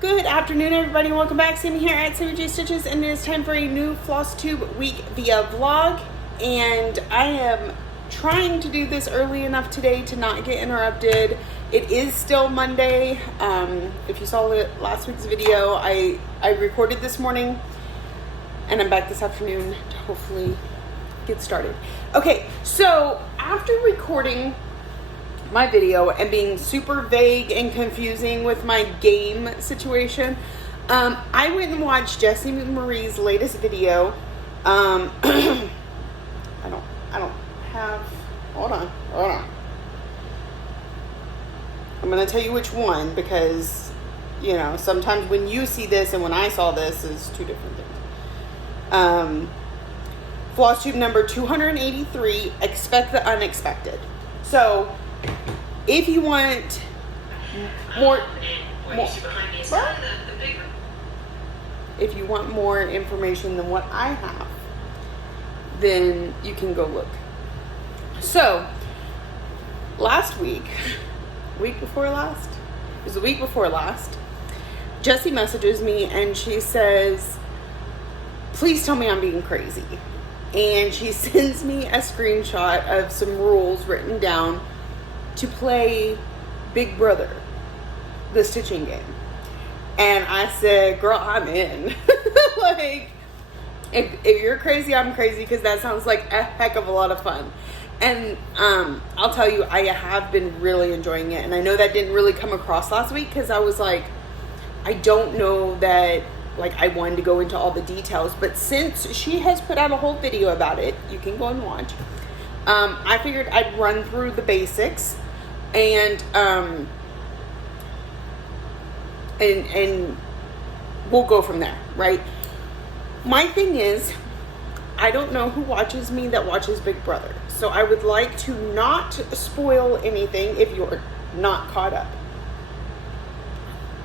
Good afternoon, everybody. Welcome back. Sammy here at Sammy J Stitches, and it is time for a new Flosstube week via vlog. And I am trying to do this early enough today to not get interrupted. It is still Monday. If you saw last week's video, I recorded this morning, and I'm back this afternoon to hopefully get started. Okay, so after recording my video and being super vague and confusing with my game situation, I went and watched Jessie Marie's latest video. I don't have, hold on. I'm gonna tell you which one, because you know, sometimes when you see this and when I saw this is two different things. Flosstube number 283, expect the unexpected. So if you want if you want more information than what I have, then you can go look. So last week, it was the week before last, Jessie messages me and she says, please tell me I'm being crazy. And she sends me a screenshot of some rules written down to play Big Brother, the stitching game. And I said, girl, I'm in. Like, if you're crazy, I'm crazy, because that sounds like a heck of a lot of fun. And I'll tell you, I have been really enjoying it. And I know that didn't really come across last week, because I was like, I don't know that, like, I wanted to go into all the details. But since she has put out a whole video about it, you can go and watch. I figured I'd run through the basics and we'll go from there, right? My thing is, I don't know who watches me that watches Big Brother. So I would like to not spoil anything if you're not caught up.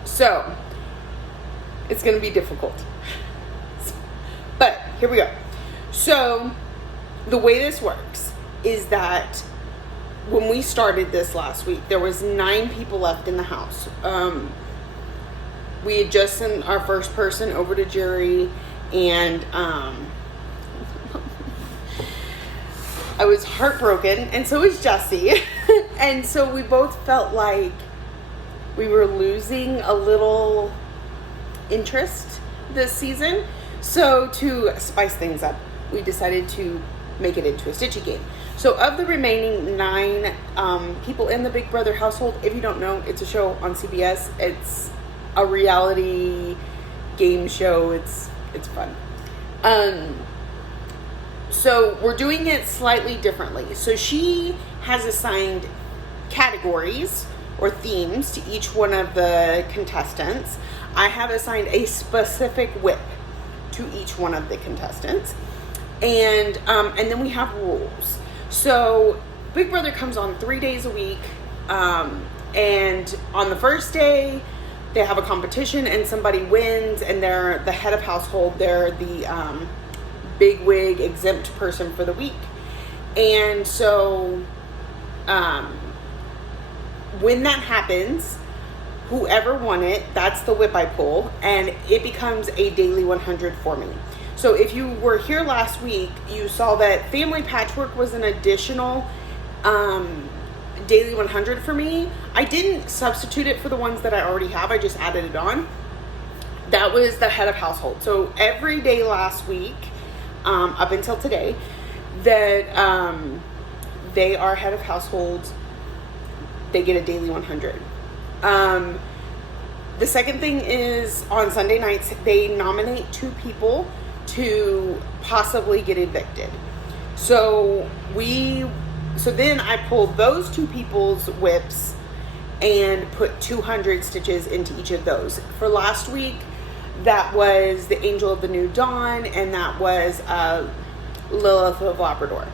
So it's going to be difficult. But here we go. So the way this works is that when we started this last week, there was 9 people left in the house. We had just sent our first person over to jury, and I was heartbroken, and so was Jessie. And so we both felt like we were losing a little interest this season. So to spice things up, we decided to make it into a Stitchy game. So of the remaining 9 people in the Big Brother household, if you don't know, it's a show on CBS. It's a reality game show. It's fun. So we're doing it slightly differently. So she has assigned categories or themes to each one of the contestants. I have assigned a specific whip to each one of the contestants. And then we have rules. So Big Brother comes on 3 days a week. And on the first day, they have a competition and somebody wins, and they're the head of household. They're the big wig exempt person for the week. And so when that happens, whoever won it, that's the whip I pull, and it becomes a daily 100 for me. So if you were here last week, you saw that Family Patchwork was an additional daily 100 for me. I didn't substitute it for the ones that I already have. I just added it on. That was the head of household. So every day last week, up until today, that they are head of households, they get a daily 100. The second thing is, on Sunday nights, they nominate 2 people to possibly get evicted. So then I pull those 2 people's whips and put 200 stitches into each of those. For last week, that was the Angel of the New Dawn, and that was Lilith of Labrador.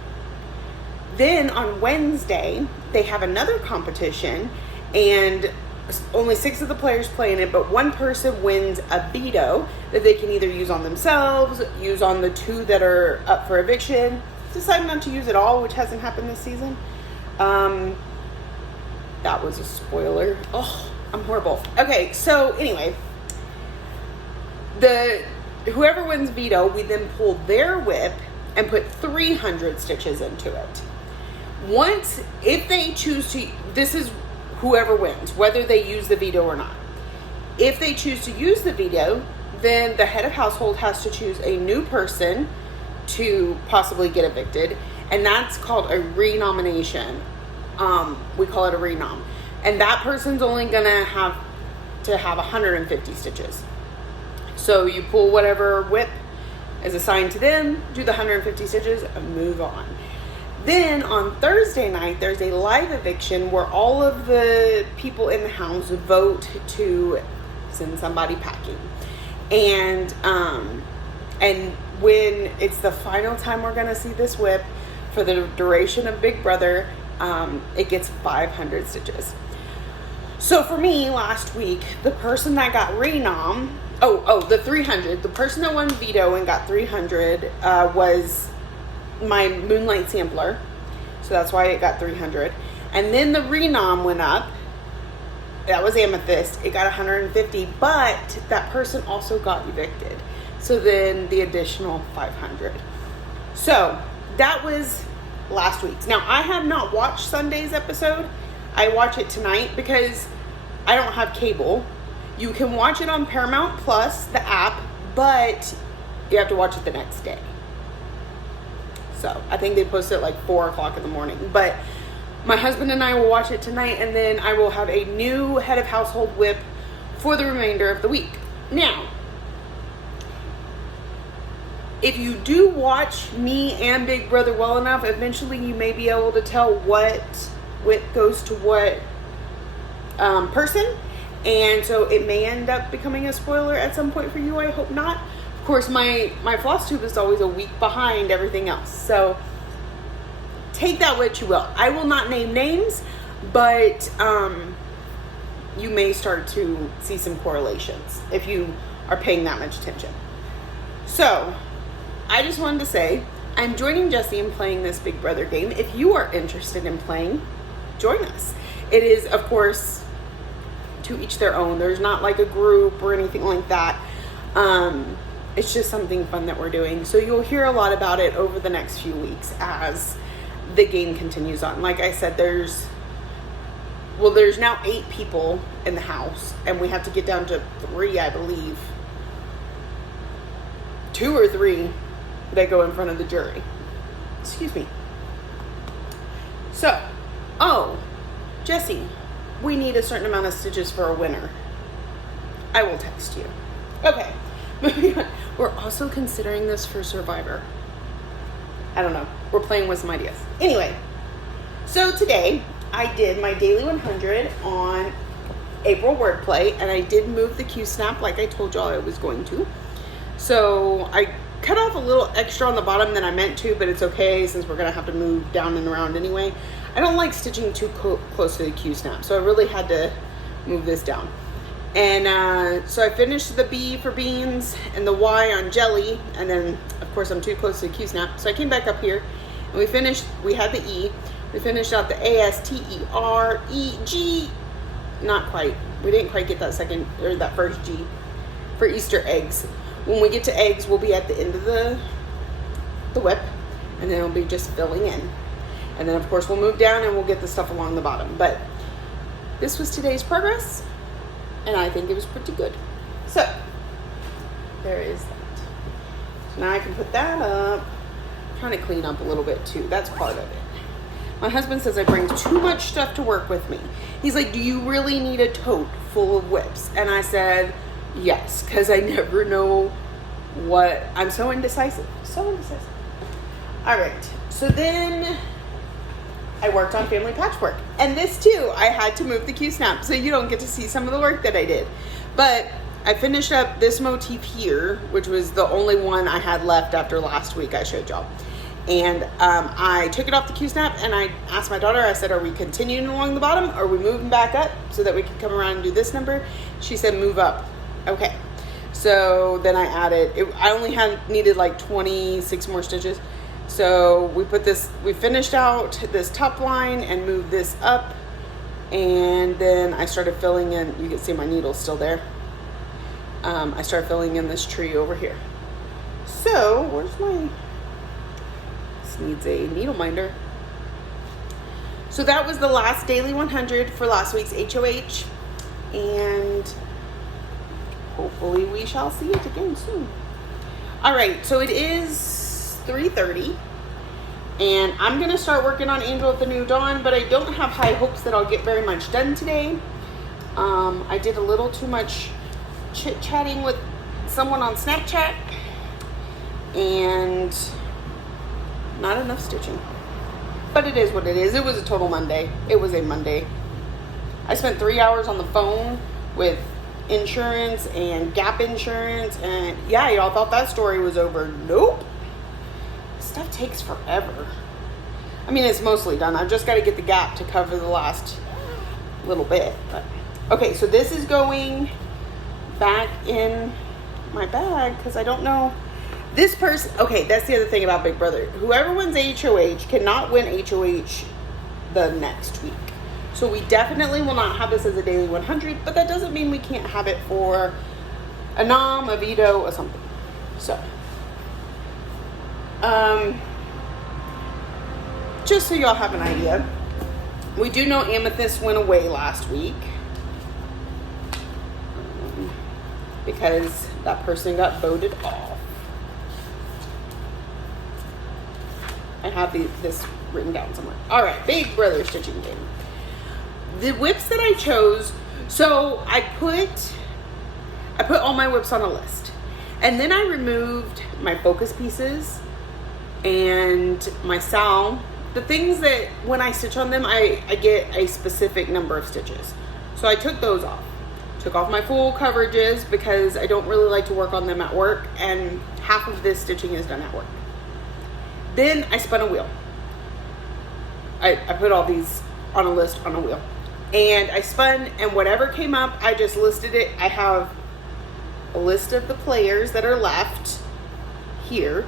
Then on Wednesday, they have another competition, and only 6 of the players play in it, but one person wins a veto that they can either use on themselves, use on the 2 that are up for eviction, decide not to use it all, which hasn't happened this season. That was a spoiler. Oh, I'm horrible. Okay, so anyway, whoever wins veto, we then pull their whip and put 300 stitches into it. If they choose to, this is whoever wins, whether they use the veto or not. If they choose to use the veto, then the head of household has to choose a new person to possibly get evicted, and that's called a renomination. We call it a renom, and that person's only gonna have to have 150 stitches. So you pull whatever whip is assigned to them, do the 150 stitches, and move on. Then on Thursday night, there's a live eviction where all of the people in the house vote to send somebody packing. And when it's the final time we're gonna see this whip for the duration of Big Brother, it gets 500 stitches. So for me, last week, the person that got the 300, the person that won veto and got 300 was my Moonlight Sampler. So that's why it got 300. And then the renom went up. That was Amethyst. It got 150, but that person also got evicted. So then the additional 500. So that was last week's. Now, I have not watched Sunday's episode. I watch it tonight because I don't have cable. You can watch it on Paramount Plus, the app, but you have to watch it the next day. So I think they post it like 4 o'clock in the morning. But my husband and I will watch it tonight, and then I will have a new head of household whip for the remainder of the week. Now, if you do watch me and Big Brother well enough, eventually you may be able to tell what whip goes to what person. And so it may end up becoming a spoiler at some point for you. I hope not. Of course, my Flosstube is always a week behind everything else. So take that what you will. I will not name names, but you may start to see some correlations if you are paying that much attention. So I just wanted to say I'm joining Jessie in playing this Big Brother game. If you are interested in playing, join us. It is, of course, to each their own. There's not like a group or anything like that. It's just something fun that we're doing. So you'll hear a lot about it over the next few weeks as the game continues on. Like I said, there's now 8 people in the house, and we have to get down to 3, I believe. 2 or 3 that go in front of the jury. Excuse me. So, Jessie, we need a certain amount of stitches for a winner. I will text you. Okay. We're also considering this for Survivor. I don't know. We're playing with some ideas. Anyway, so today I did my daily 100 on April Wordplay, and I did move the Q-snap like I told y'all I was going to. So I cut off a little extra on the bottom than I meant to, but it's okay since we're going to have to move down and around anyway. I don't like stitching too close to the Q-snap, so I really had to move this down. And so I finished the B for beans and the Y on jelly, and then of course I'm too close to the Q-snap, so I came back up here and we had the E. We finished out the A-S-T-E-R-E-G. Not quite. We didn't quite get that first G for Easter eggs. When we get to eggs, we'll be at the end of the whip, and then it'll be just filling in. And then of course we'll move down and we'll get the stuff along the bottom. But this was today's progress, and I think it was pretty good. So there is that. So now I can put that up. I'm trying to clean up a little bit too. That's part of it. My husband says I bring too much stuff to work with me. He's like, do you really need a tote full of whips? And I said, yes, because I never know what, I'm so indecisive. All right, so then I worked on family patchwork. And this too, I had to move the Q-snap, so you don't get to see some of the work that I did. But I finished up this motif here, which was the only one I had left after last week I showed y'all. And I took it off the Q-snap, and I asked my daughter, I said, are we continuing along the bottom, or are we moving back up so that we can come around and do this number? She said, move up. Okay. So then I added, I only needed like 26 more stitches. So we finished out this top line and moved this up. And then I started filling in, you can see my needle's still there. I started filling in this tree over here. So, where's my... This needs a needle minder. So that was the last Daily 100 for last week's HOH. And hopefully we shall see it again soon. All right, so it is 3:30. And I'm going to start working on Angel of the New Dawn, but I don't have high hopes that I'll get very much done today. I did a little too much chit-chatting with someone on Snapchat and not enough stitching. But it is what it is. It was a total Monday. It was a Monday. I spent 3 hours on the phone with insurance and Gap insurance, and yeah, y'all thought that story was over. Nope. Stuff takes forever. I mean, it's mostly done. I've just got to get the Gap to cover the last little bit. But okay, so this is going back in my bag because I don't know. This person, okay, that's the other thing about Big Brother. Whoever wins HOH cannot win HOH the next week. So we definitely will not have this as a Daily 100, but that doesn't mean we can't have it for a nom, a veto, or something. So, just so y'all have an idea, we do know Amethyst went away last week because that person got voted off. I have this written down somewhere. All right, Big Brother stitching game. The whips that I chose, so I put all my whips on a list, and then I removed my focus pieces and my sal. The things that when I stitch on them, I get a specific number of stitches. So I took those off. Took off my full coverages because I don't really like to work on them at work, and half of this stitching is done at work. Then I spun a wheel. I put all these on a list on a wheel. And I spun, and whatever came up, I just listed it. I have a list of the players that are left here.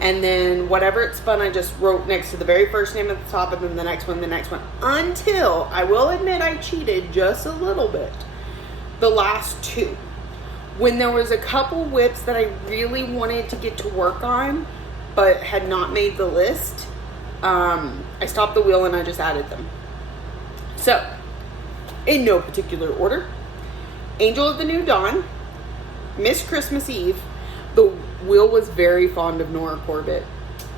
And then whatever it spun, I just wrote next to the very first name at the top, and then the next one, until, I will admit I cheated just a little bit, the last two. When there was a couple whips that I really wanted to get to work on, but had not made the list, I stopped the wheel and I just added them. So, in no particular order, Angel of the New Dawn, Miss Christmas Eve. The wheel was very fond of Nora Corbett.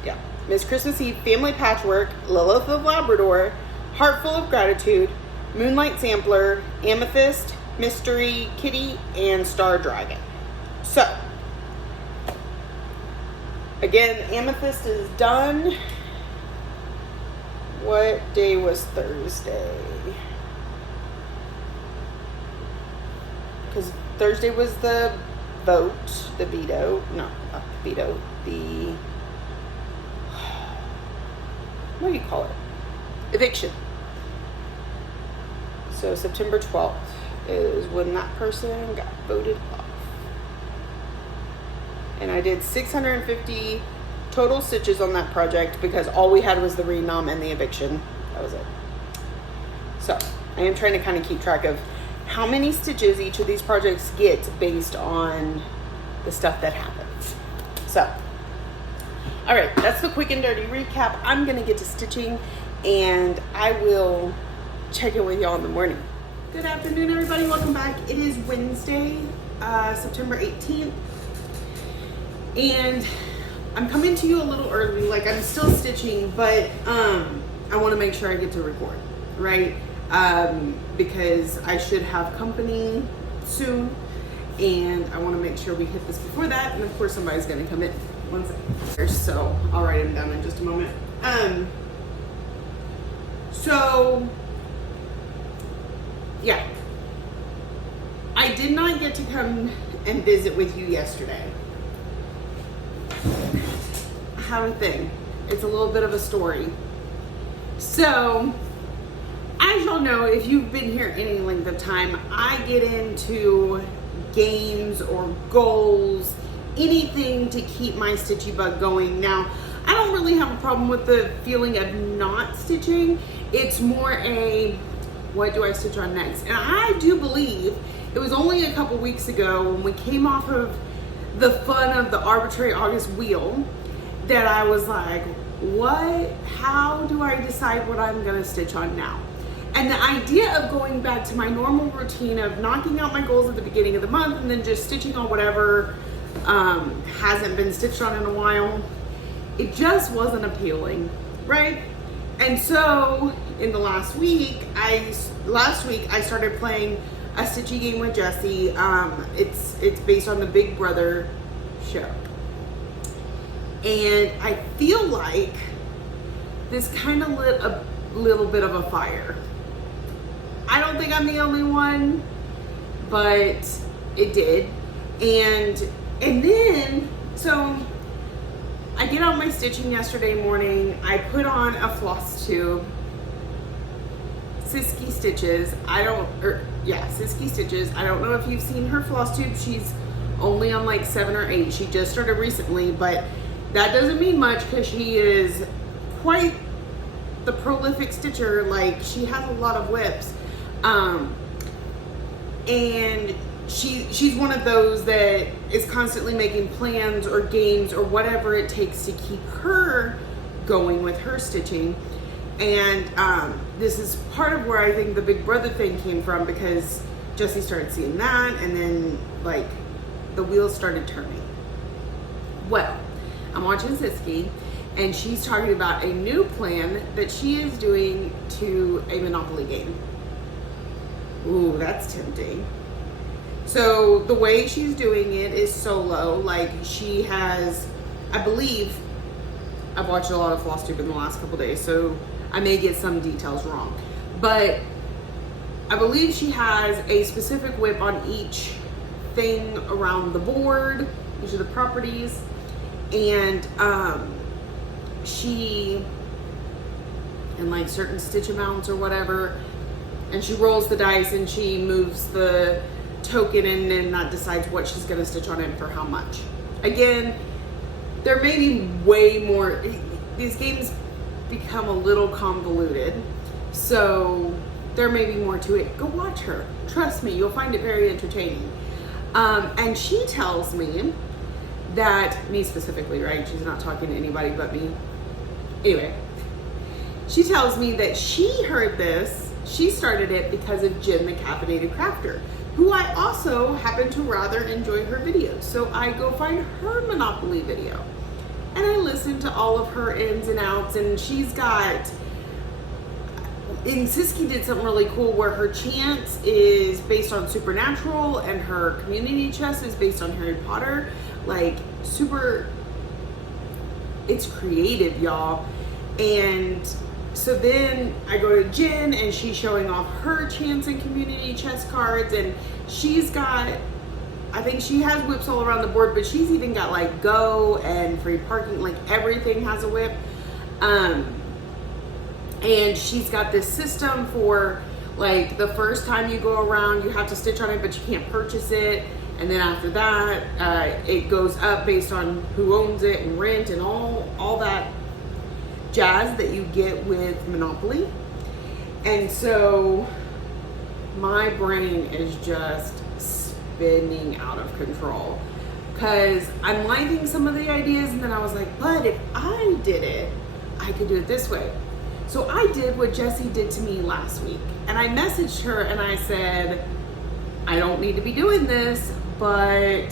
Yeah. Miss Christmas Eve, Family Patchwork, Lilith of Labrador, Heartful of Gratitude, Moonlight Sampler, Amethyst, Mystery Kitty, and Star Dragon. So, again, Amethyst is done. What day was Thursday? Because Thursday was the vote, the veto. No, not the veto. The, what do you call it? Eviction. So September 12th is when that person got voted off. And I did 650 total stitches on that project because all we had was the renom and the eviction. That was it. So I am trying to kind of keep track of how many stitches each of these projects get based on the stuff that happens. So, all right, that's the quick and dirty recap. I'm gonna get to stitching, and I will check in with y'all in the morning. Good afternoon, everybody. Welcome back. It is Wednesday, September 18th, and I'm coming to you a little early. Like, I'm still stitching, but I want to make sure I get to record, right? Because I should have company soon, and I want to make sure we hit this before that. And of course, somebody's going to come in. One second. So I'll write him down in just a moment. So yeah, I did not get to come and visit with you yesterday. I have a thing. It's a little bit of a story. So, as y'all know, if you've been here any length of time, I get into games or goals, anything to keep my stitchy bug going. Now, I don't really have a problem with the feeling of not stitching. It's more a, what do I stitch on next? And I do believe if it was only a couple weeks ago when we came off of the fun of the Arbitrary August wheel that I was like, how do I decide what I'm gonna stitch on now? And the idea of going back to my normal routine of knocking out my goals at the beginning of the month and then just stitching on whatever hasn't been stitched on in a while, it just wasn't appealing, right? And so in the last week I started playing a Stitchy game with Jessie. It's based on the Big Brother show. And I feel like this kind of lit a little bit of a fire. I don't think I'm the only one, but it did. And then, so I get out my stitching yesterday morning. I put on a Flosstube, Stitchy Stitches. Stitchy Stitches. I don't know if you've seen her Flosstube. She's only on like 7 or 8. She just started recently, but that doesn't mean much because she is quite the prolific stitcher. Like, she has a lot of whips. And she's one of those that is constantly making plans or games or whatever it takes to keep her going with her stitching. And this is part of where I think the Big Brother thing came from, because Jessie started seeing that, and then like the wheels started turning. Well, I'm watching Stitchy, and she's talking about a new plan that she is doing to a Monopoly game. Ooh, that's tempting. So the way she's doing it is solo. Like, she has, I believe, I've watched a lot of Flosstube in the last couple days, so I may get some details wrong. But I believe she has a specific whip on each thing around the board, each of the properties. And she, and like certain stitch amounts or whatever, and she rolls the dice and she moves the token in, and that decides what she's going to stitch on it for how much. Again, there may be way more. These games become a little convoluted, so there may be more to it. Go watch her. Trust me, you'll find it very entertaining. And she tells me that, me specifically, right? She's not talking to anybody but me. Anyway, she tells me that she heard this, she started it because of Jen the Caffeinated Crafter, who I also happen to rather enjoy her videos. So I go find her Monopoly video and I listen to all of her ins and outs, and she's got, and Stitchy did something really cool where her chants is based on Supernatural and her community chest is based on Harry Potter. Like, super, it's creative, y'all. And so then I go to Jen, and she's showing off her chants and community chest cards, and she's got, I think she has whips all around the board, but she's even got like go and free parking, like everything has a whip. And she's got this system for, like, the first time you go around, you have to stitch on it, but you can't purchase it. And then after that, it goes up based on who owns it and rent and all that jazz that you get with Monopoly. And so my brain is just spinning out of control because I'm liking some of the ideas, and then I was like, but if I did it, I could do it this way. So I did what Jessie did to me last week, and I messaged her and I said, I don't need to be doing this, but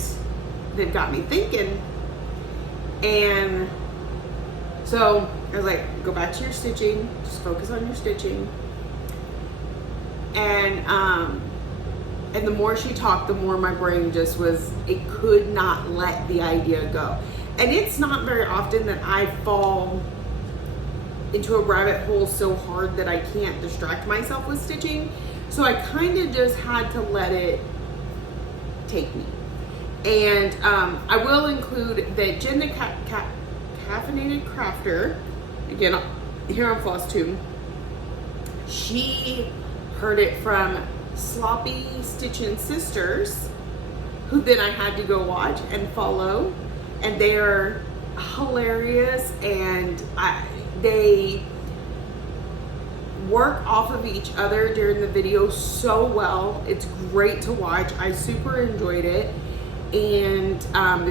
they've got me thinking. And so I was like, go back to your stitching, just focus on your stitching. And the more she talked, the more my brain just was, it could not let the idea go. And it's not very often that I fall into a rabbit hole so hard that I can't distract myself with stitching. So I kind of just had to let it take me. And I will include that Jen the Caffeinated Crafter, again, here on Flosstube, she heard it from Sloppy Stitchin' Sisters, who then I had to go watch and follow, and they're hilarious, and work off of each other during the video so well. It's great to watch. I super enjoyed it. And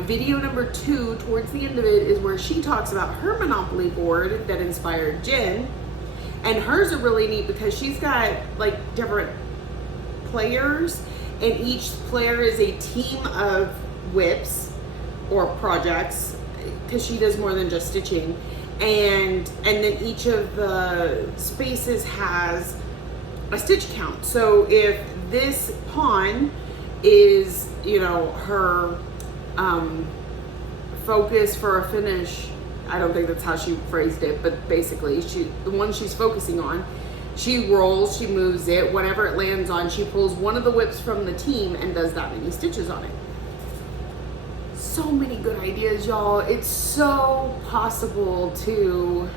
video number 2, towards the end of it, is where she talks about her Monopoly board that inspired Jen. And hers are really neat because she's got like different players, and each player is a team of whips or projects, because she does more than just stitching. And then each of the spaces has a stitch count. So if this pawn is, you know, her focus for a finish, I don't think that's how she phrased it, but basically the one she's focusing on, she rolls, she moves it, whatever it lands on, she pulls one of the whips from the team and does that many stitches on it. So many good ideas, y'all. It's so possible to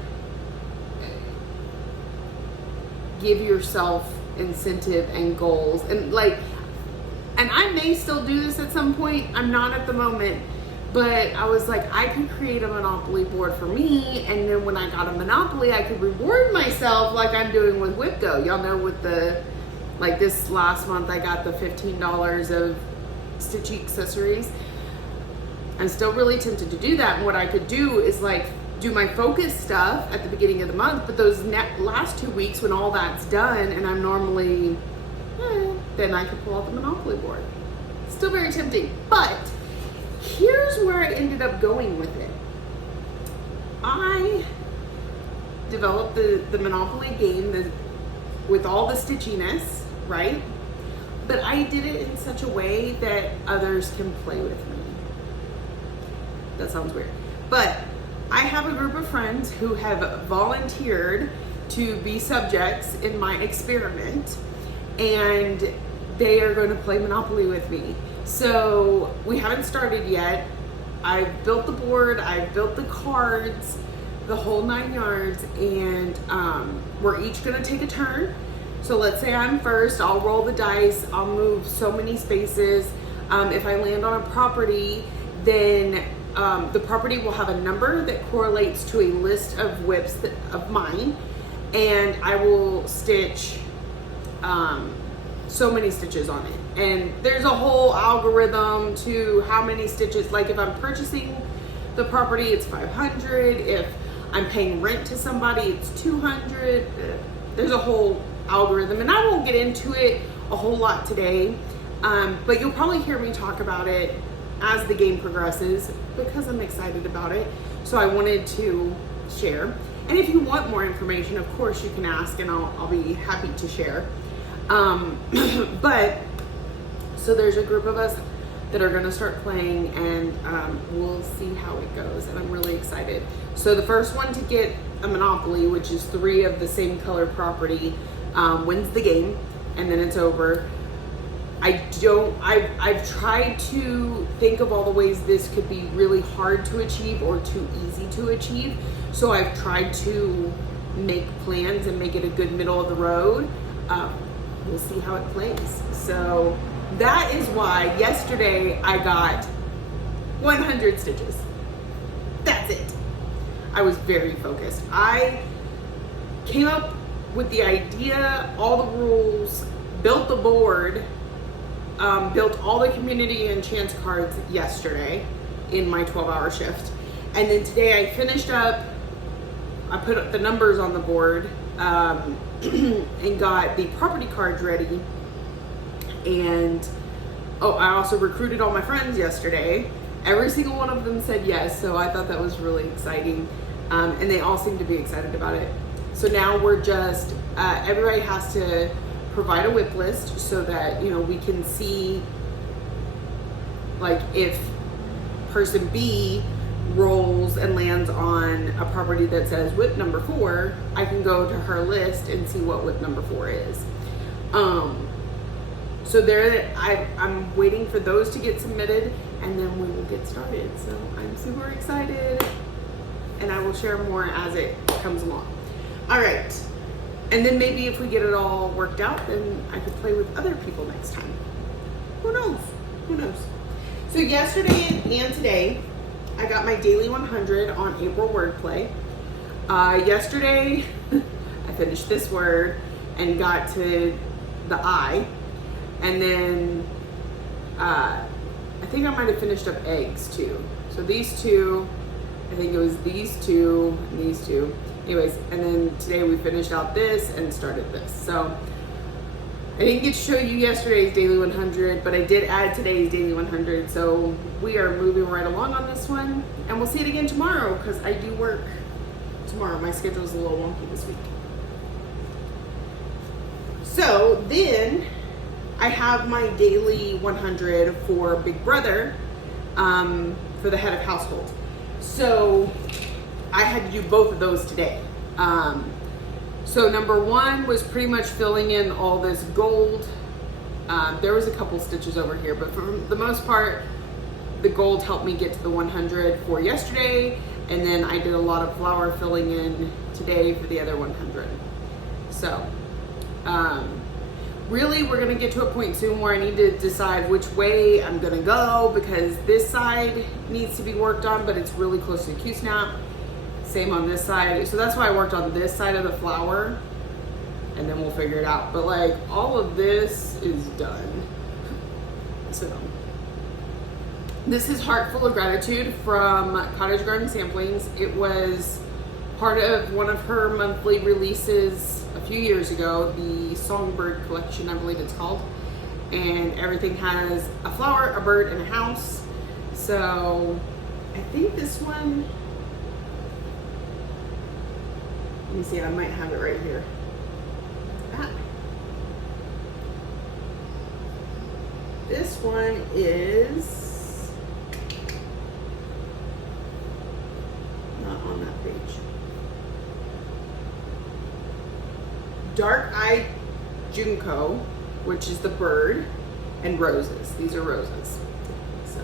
give yourself incentive and goals, and I may still do this at some point. I'm not at the moment, but I was like, I could create a Monopoly board for me, and then when I got a Monopoly, I could reward myself like I'm doing with WhipGo. Y'all know, with the, like, this last month I got the $15 of Stitchy accessories. I'm still really tempted to do that, and what I could do is like do my focus stuff at the beginning of the month, but those last 2 weeks when all that's done and I'm normally, then I could pull out the Monopoly board. Still very tempting, but here's where I ended up going with it. I developed the Monopoly game with all the stitchiness, right? But I did it in such a way that others can play with me. That sounds weird. But I have a group of friends who have volunteered to be subjects in my experiment, and they are going to play Monopoly with me. So we haven't started yet. I've built the board, I've built the cards, the whole 9 yards, and we're each going to take a turn. So let's say I'm first, I'll roll the dice, I'll move so many spaces. If I land on a property, then the property will have a number that correlates to a list of whips of mine, and I will stitch so many stitches on it. And there's a whole algorithm to how many stitches. Like if I'm purchasing the property, it's 500. If I'm paying rent to somebody, it's 200. There's a whole algorithm, and I won't get into it a whole lot today, but you'll probably hear me talk about it as the game progresses because I'm excited about it. So I wanted to share. And if you want more information, of course you can ask, and I'll be happy to share. But so there's a group of us that are gonna start playing, and we'll see how it goes, and I'm really excited. So the first one to get a Monopoly, which is 3 of the same color property, wins the game, and then it's over. I've tried to think of all the ways this could be really hard to achieve or too easy to achieve. So I've tried to make plans and make it a good middle of the road. We'll see how it plays. So that is why yesterday I got 100 stitches. That's it. I was very focused. I came up with the idea, all the rules, built the board, built all the community and chance cards yesterday in my 12-hour shift. And then today I finished up, I put up the numbers on the board, and got the property cards ready. And I also recruited all my friends yesterday. Every single one of them said yes, so I thought that was really exciting. And they all seem to be excited about it. So now we're just, everybody has to provide a whip list so that, you know, we can see, like, if person B rolls and lands on a property that says whip number 4, I can go to her list and see what whip number 4 is. So there, I'm waiting for those to get submitted, and then we will get started. So I'm super excited, and I will share more as it comes along. All right. And then maybe if we get it all worked out, then I could play with other people next time. Who knows? Who knows? So yesterday and today, I got my daily 100 on April wordplay. Yesterday, I finished this word and got to the I. And then I think I might have finished up eggs too. So these two, I think it was these two and these two. Anyways, and then today we finished out this and started this. So I didn't get to show you yesterday's Daily 100, but I did add today's Daily 100. So we are moving right along on this one. And we'll see it again tomorrow because I do work tomorrow. My schedule is a little wonky this week. So then I have my Daily 100 for Big Brother for the head of household. So I had to do both of those today. So number one was pretty much filling in all this gold. There was a couple stitches over here, but for the most part, the gold helped me get to the 100 for yesterday. And then I did a lot of flower filling in today for the other 100. So really, we're gonna get to a point soon where I need to decide which way I'm gonna go because this side needs to be worked on, but it's really close to Q-snap. Same on this side. So that's why I worked on this side of the flower and then we'll figure it out. But like all of this is done. So this is Heart Full of Gratitude from Cottage Garden Samplings. It was part of one of her monthly releases a few years ago, the Songbird collection, I believe it's called. And everything has a flower, a bird, and a house. So I think this one, let me see, I might have it right here. This one is not on that page. Dark Eye Junco, which is the bird, and roses. These are roses. So,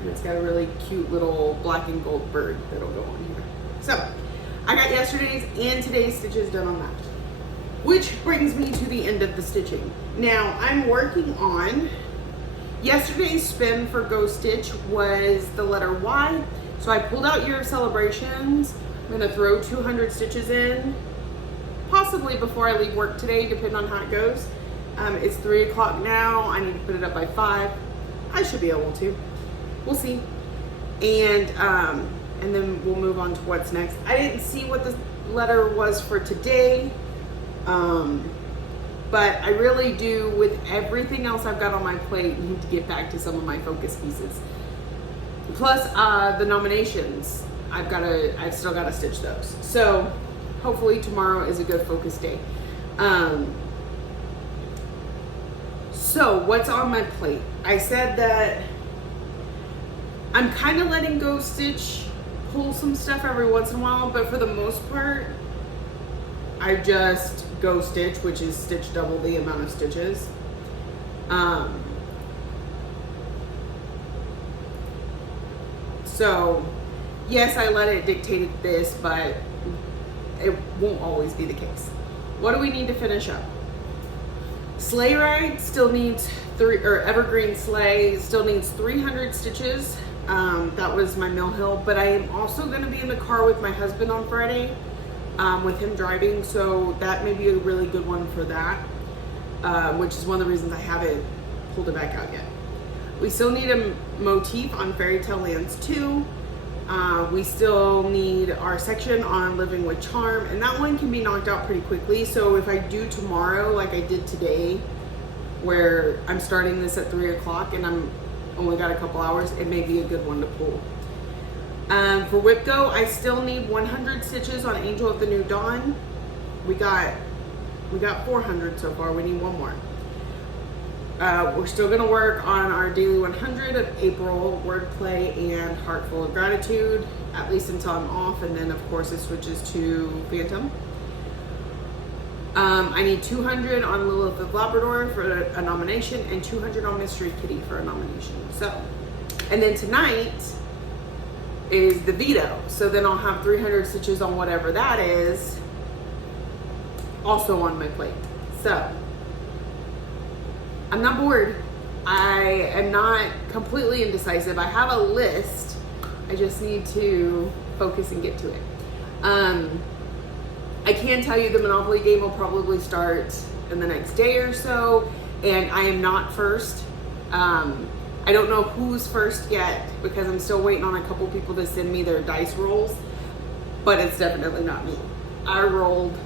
and it's got a really cute little black and gold bird that'll go on here. So, I got yesterday's and today's stitches done on that. Which brings me to the end of the stitching. Now, I'm working on, yesterday's spin for Go Stitch was the letter Y. So I pulled out Year of Celebrations. I'm gonna throw 200 stitches in, possibly before I leave work today, depending on how it goes. It's 3 o'clock now. I need to put it up by 5. I should be able to. We'll see. And then we'll move on to what's next. I didn't see what the letter was for today. But I really do, with everything else I've got on my plate, need to get back to some of my focus pieces. Plus, the nominations, I've still gotta stitch those. So hopefully tomorrow is a good focus day. So what's on my plate? I said that I'm kind of letting Go Stitch pull some stuff every once in a while, but for the most part, I just Go Stitch, which is stitch double the amount of stitches. So yes, I let it dictate this, but it won't always be the case. What do we need to finish up? Sleigh Ride still needs Evergreen Sleigh still needs 300 stitches. That was my Mill Hill, but I am also going to be in the car with my husband on Friday, with him driving, so that may be a really good one for that, which is one of the reasons I haven't pulled it back out yet. We still need a motif on Fairy Tale Lands 2. We still need our section on Living with Charm, and that one can be knocked out pretty quickly. So if I do tomorrow, like I did today, where I'm starting this at 3 o'clock and I'm only got a couple hours, it may be a good one to pull. For Whip Go, I still need 100 stitches on Angel of the New Dawn. We got 400 so far. We need one more. We're still gonna work on our Daily 100 of April, Wordplay, and Heart Full of Gratitude, at least until I'm off, and then of course it switches to Phantom. I need 200 on Lilith of Labrador for a nomination, and 200 on Mystery Kitty for a nomination. So, and then tonight is the veto. So then I'll have 300 stitches on whatever that is, also on my plate. So, I'm not bored. I am not completely indecisive. I have a list. I just need to focus and get to it. I can tell you the Monopoly game will probably start in the next day or so, and I am not first. I don't know who's first yet because I'm still waiting on a couple people to send me their dice rolls, but it's definitely not me. I rolled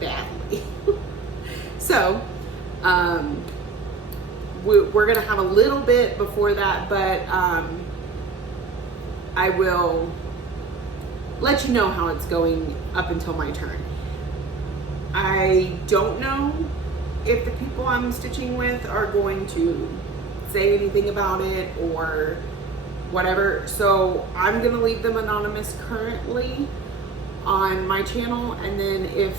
badly. So, we're gonna have a little bit before that, but I will let you know how it's going up until my turn. I don't know if the people I'm stitching with are going to say anything about it or whatever, so I'm gonna leave them anonymous currently on my channel, and then if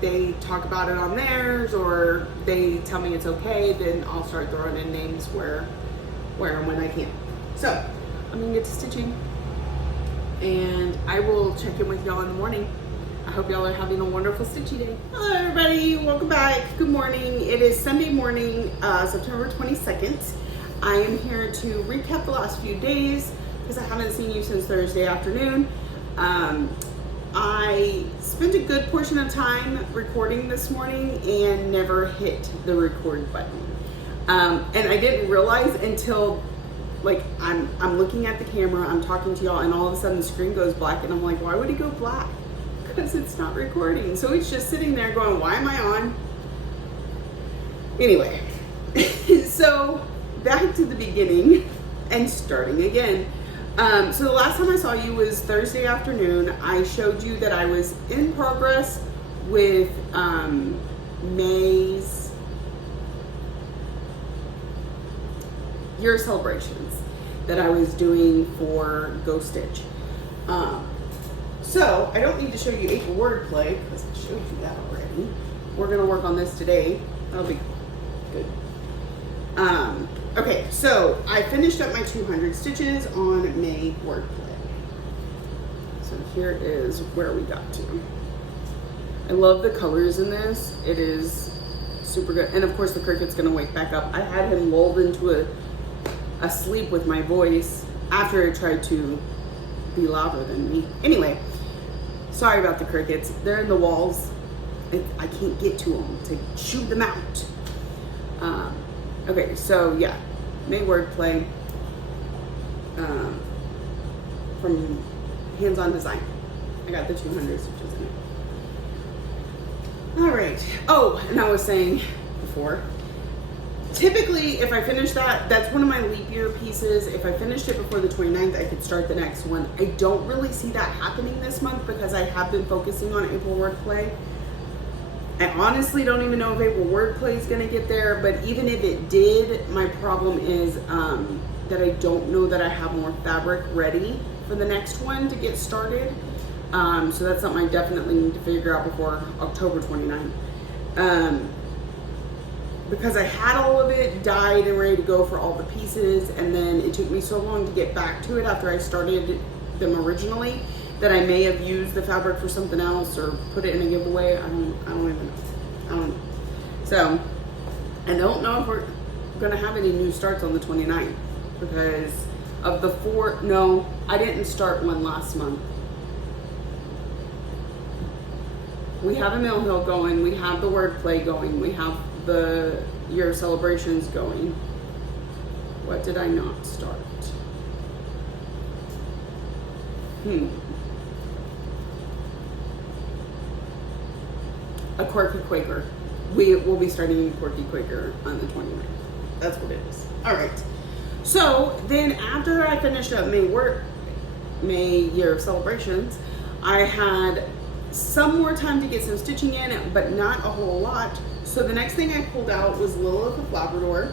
they talk about it on theirs or they tell me it's okay, then I'll start throwing in names where and when I can. So I'm gonna get to stitching, and I will check in with y'all in the morning. I hope y'all are having a wonderful stitchy day. Hello everybody, welcome back. Good morning. It is Sunday morning, September 22nd. I am here to recap the last few days because I haven't seen you since Thursday afternoon. I spent a good portion of time recording this morning and never hit the record button. And I didn't realize until like I'm looking at the camera, I'm talking to y'all, and all of a sudden the screen goes black, and I'm like, why would it go black? Because it's not recording. So it's just sitting there going, why am I on? Anyway, so back to the beginning and starting again. So the last time I saw you was Thursday afternoon. I showed you that I was in progress with May's year celebrations that I was doing for Go Stitch. So I don't need to show you April wordplay because I showed you that already. We're gonna work on this today. That'll be good. Okay, so I finished up my 200 stitches on May wordplay. So here is where we got to. I love the colors in this. It is super good. And of course the cricket's gonna wake back up. I had him lulled into a sleep with my voice after I tried to be louder than me. Anyway, sorry about the crickets. They're in the walls. I can't get to them to shoot them out. Okay, so yeah, May wordplay from Hands On Design. I got the 200 stitches in it. All right. Oh, and I was saying before, typically if I finish that's one of my leap year pieces. If I finished it before the 29th, I could start the next one. I don't really see that happening this month because I have been focusing on April wordplay. I honestly don't even know if April wordplay is going to get there, but even if it did, my problem is that I don't know that I have more fabric ready for the next one to get started. So that's something I definitely need to figure out before October 29th. Because I had all of it dyed and ready to go for all the pieces, and then it took me so long to get back to it after I started them originally that I may have used the fabric for something else or put it in a giveaway. I don't even know. I don't know. So I don't know if we're gonna have any new starts on the 29th because of the no, I didn't start one last month. We have a Mill Hill going, we have the wordplay going, we have the year celebrations going. What did I not start? A Quirky Quaker. We will be starting a Quirky Quaker on the 29th. That's what it is. All right. So then after I finished up May year of celebrations, I had some more time to get some stitching in, but not a whole lot. So the next thing I pulled out was Lilith of Labrador.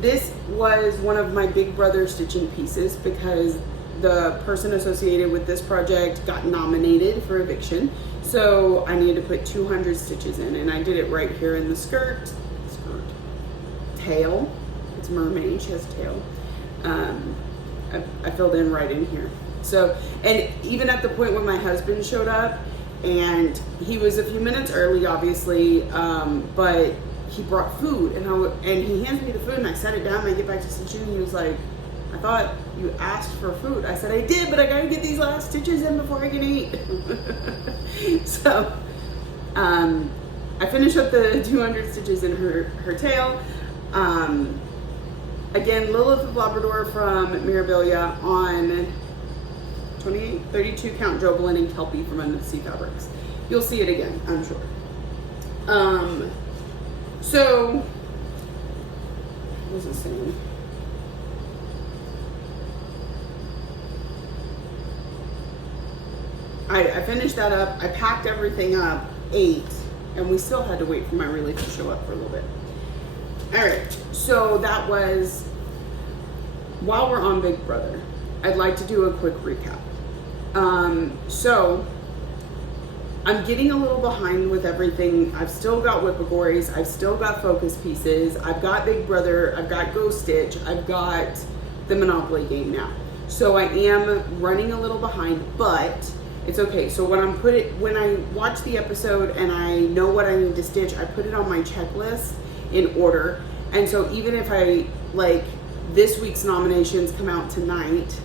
This was one of my big brother stitching pieces because the person associated with this project got nominated for eviction. So I needed to put 200 stitches in, and I did it right here in the tail. It's mermaid, she has a tail. I filled in right in here. So, and even at the point when my husband showed up, and he was a few minutes early, obviously, but he brought food, and he hands me the food, and I set it down, and I get back to stitching, and he was like, I thought you asked for food. I said, I did, but I gotta get these last stitches in before I can eat. So, I finished up the 200 stitches in her tail. Again, Lilith of Labrador from Mirabilia on 28, 32 count Jovelin and Kelpie from Under the Sea Fabrics. You'll see it again, I'm sure. So, what was I saying? I finished that up. I packed everything up, ate, and we still had to wait for my relief to show up for a little bit. All right, so that was, while we're on Big Brother, I'd like to do a quick recap. So I'm getting a little behind with everything. I've still got Whippagories, I've still got focus pieces, I've got Big Brother, I've got Ghost Stitch, I've got the Monopoly game now. So I am running a little behind, but it's okay. So when I watch the episode and I know what I need to stitch, I put it on my checklist in order. And so even if this week's nominations come out tonight,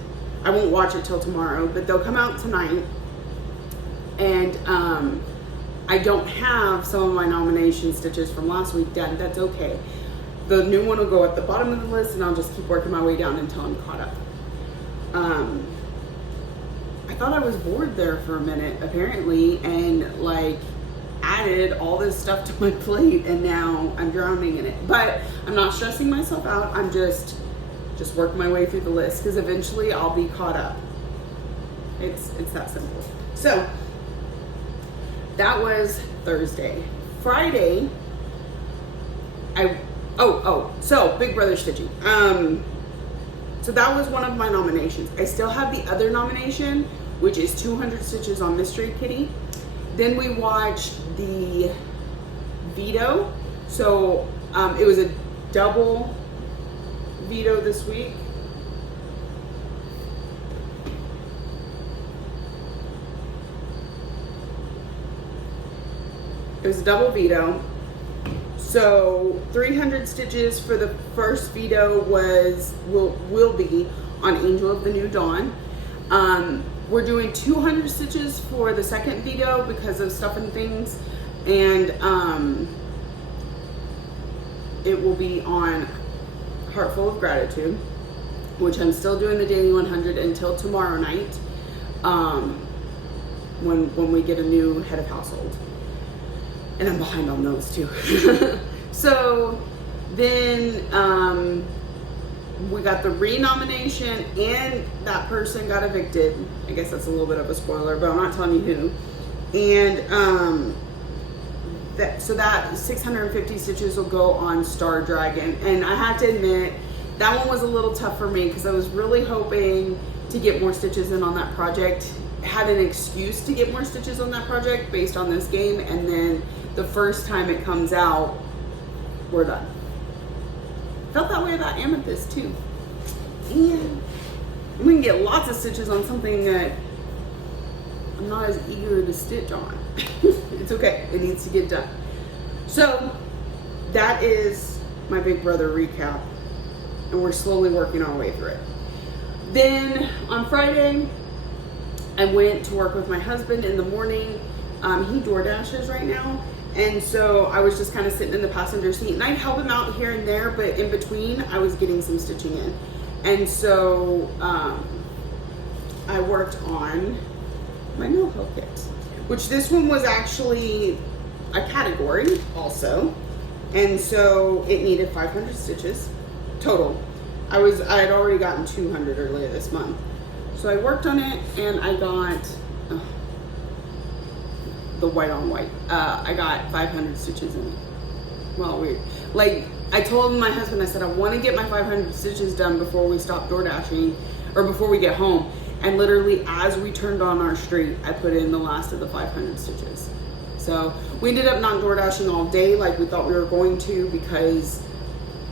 I won't watch it till tomorrow, but they'll come out tonight. And I don't have some of my nomination stitches from last week done. That's okay. The new one will go at the bottom of the list, and I'll just keep working my way down until I'm caught up. I thought I was bored there for a minute, apparently, and added all this stuff to my plate, and now I'm drowning in it. But I'm not stressing myself out. I'm just working my way through the list, because eventually I'll be caught up. It's that simple. So that was Thursday. Friday, so Big Brother stitching. So that was one of my nominations. I still have the other nomination, which is 200 stitches on Mystery Kitty. Then we watched the veto. So it was a double veto this week. It was a double veto. So 300 stitches for the first veto will be on Angel of the New Dawn. We're doing 200 stitches for the second veto because of stuff and things, and it will be on Heartful of Gratitude, which I'm still doing the daily 100 until tomorrow night, when we get a new head of household. And I'm behind on those too. So then we got the renomination, and that person got evicted. I guess that's a little bit of a spoiler, but I'm not telling you who. And so that 650 stitches will go on Star Dragon. And I have to admit, that one was a little tough for me because I was really hoping to get more stitches in on that project. Had an excuse to get more stitches on that project based on this game, and then the first time it comes out, we're done. Felt that way about Amethyst too. And we can get lots of stitches on something that I'm not as eager to stitch on. It's okay, it needs to get done. So that is my Big Brother recap, and we're slowly working our way through it. Then on Friday, I went to work with my husband in the morning. He door dashes right now. And so I was just kind of sitting in the passenger seat, and I'd help him out here and there, but in between I was getting some stitching in. And so I worked on my no-help kit, which this one was actually a category also. And so it needed 500 stitches total. I had already gotten 200 earlier this month. So I worked on it, and I got the white on white. I got 500 stitches in it. Well, weird. I told my husband, I said, I want to get my 500 stitches done before we stop door dashing, or before we get home. And literally as we turned on our street, I put in the last of the 500 stitches. So we ended up not door dashing all day like we thought we were going to, because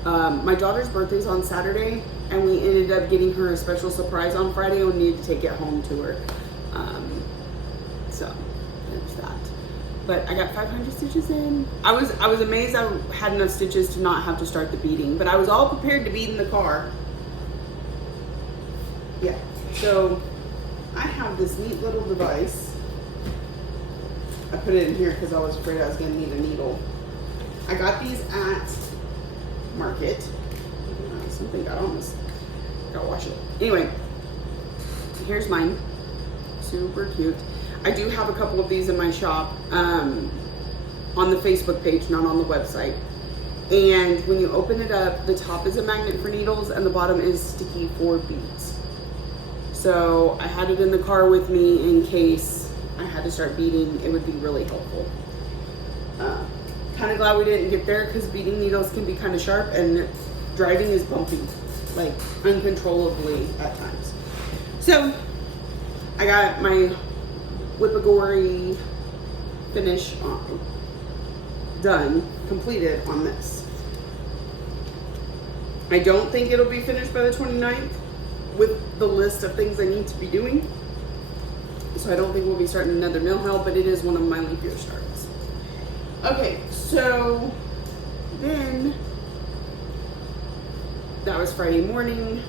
my daughter's birthday's on Saturday, and we ended up getting her a special surprise on Friday, and we needed to take it home to her. So there's that. But I got 500 stitches in. I was amazed I had enough stitches to not have to start the beading, but I was all prepared to bead in the car. Yeah, so I have this neat little device. I put it in here because I was afraid I was going to need a needle. I got these at Market. Something got on this. Gotta wash it. Anyway, here's mine. Super cute. I do have a couple of these in my shop on the Facebook page, not on the website. And when you open it up, the top is a magnet for needles and the bottom is sticky for beads. So I had it in the car with me in case I had to start beading. It would be really helpful. Kind of glad we didn't get there because beading needles can be kind of sharp and driving is bumpy, like uncontrollably at times. So I got my Whippagory finish done, completed on this. I don't think it'll be finished by the 29th with the list of things I need to be doing. So I don't think we'll be starting another mill hill, but it is one of my leap year starts. Okay, so then that was Friday morning.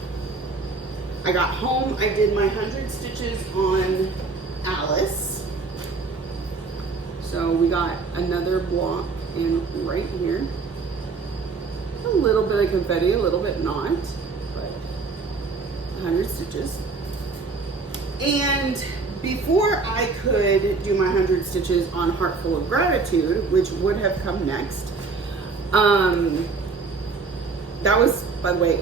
I got home, I did my 100 stitches on Alice. So we got another block in right here. A little bit of confetti, a little bit not, but 100 stitches. And before I could do my 100 stitches on Heartful of Gratitude, which would have come next, that was, by the way,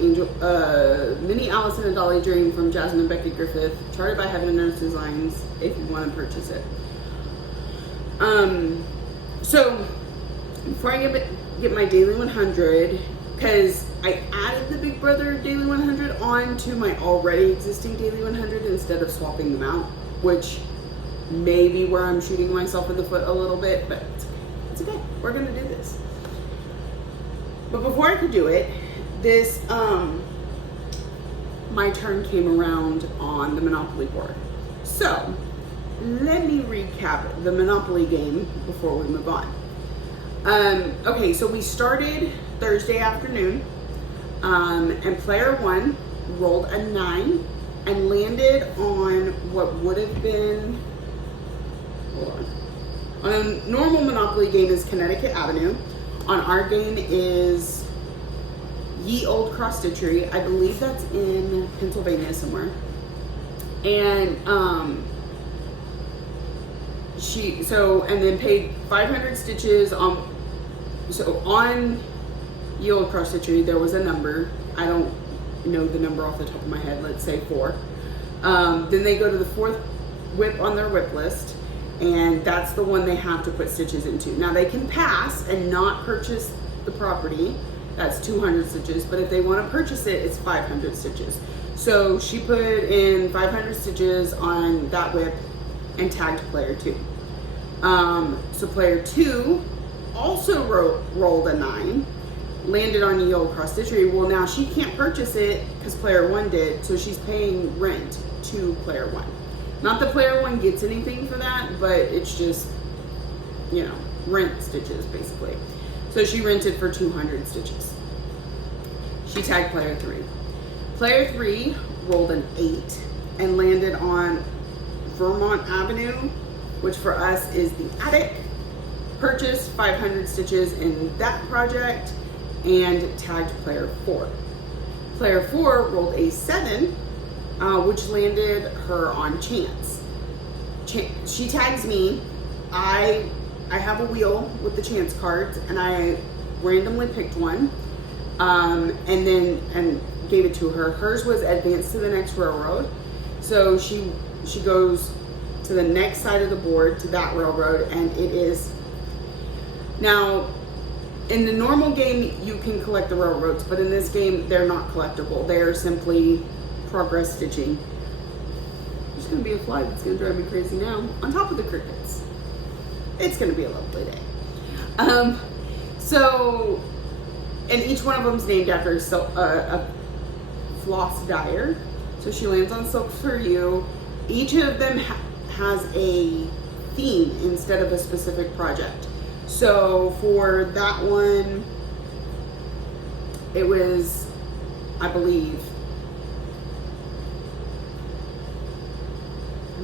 Mini Alice in a Dolly Dream from Jasmine and Becky Griffith, charted by Heaven and Earth Designs, if you want to purchase it. So before I get my daily 100, because I added the Big Brother daily 100 on to my already existing daily 100 instead of swapping them out, which may be where I'm shooting myself in the foot a little bit, but it's okay. We're gonna do this. But before I could do it, this my turn came around on the Monopoly board. So let me recap the Monopoly game before we move on. Okay, so we started Thursday afternoon, and player 1 rolled a 9 and landed on what would have been, hold on a normal Monopoly game is Connecticut Avenue. On our game is Ye Old Cross Stitchery. I believe that's in Pennsylvania somewhere. And and then paid 500 stitches on. So on Ye Old Cross Stitchery there was a number. I don't know the number off the top of my head. Let's say 4. Then they go to the 4th whip on their whip list, and that's the one they have to put stitches into. Now they can pass and not purchase the property. That's 200 stitches, but if they want to purchase it, it's 500 stitches. So she put in 500 stitches on that whip and tagged player 2. So player 2 also rolled a 9, landed on Ye Old Cross Stitchery. Well, now she can't purchase it because player 1 did, so she's paying rent to player 1. Not that player 1 gets anything for that, but it's just, you know, rent stitches basically. So she rented for 200 stitches. She tagged player 3. Player 3 rolled an 8 and landed on Vermont Avenue, which for us is the attic. Purchased 500 stitches in that project and tagged player 4. Player 4 rolled a 7, which landed her on Chance. She tags me. I have a wheel with the Chance cards, and I randomly picked one, and gave it to her. Hers was advanced to the next railroad, so she goes to the next side of the board to that railroad, and it is. Now, in the normal game, you can collect the railroads, but in this game, they're not collectible. They are simply progress stitching. There's going to be a fly that's going to drive me crazy now, on top of the crickets. It's going to be a lovely day. And each one of them is named after a floss dyer. So she lands on Silk for You. Each of them has a theme instead of a specific project. So for that one, it was, I believe,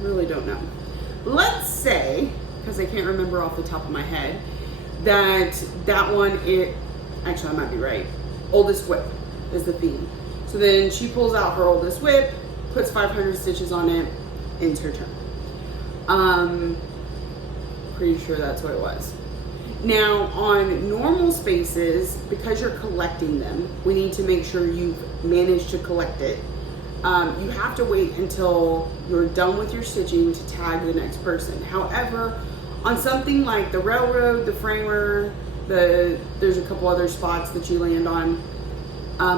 really don't know. Let's say, because I can't remember off the top of my head, that one, actually I might be right. Oldest whip is the theme. So then she pulls out her oldest whip, puts 500 stitches on it, ends her turn. Pretty sure that's what it was. Now on normal spaces, because you're collecting them, we need to make sure you've managed to collect it. You have to wait until you're done with your stitching to tag the next person. However, on something like the railroad, the framer, there's a couple other spots that you land on,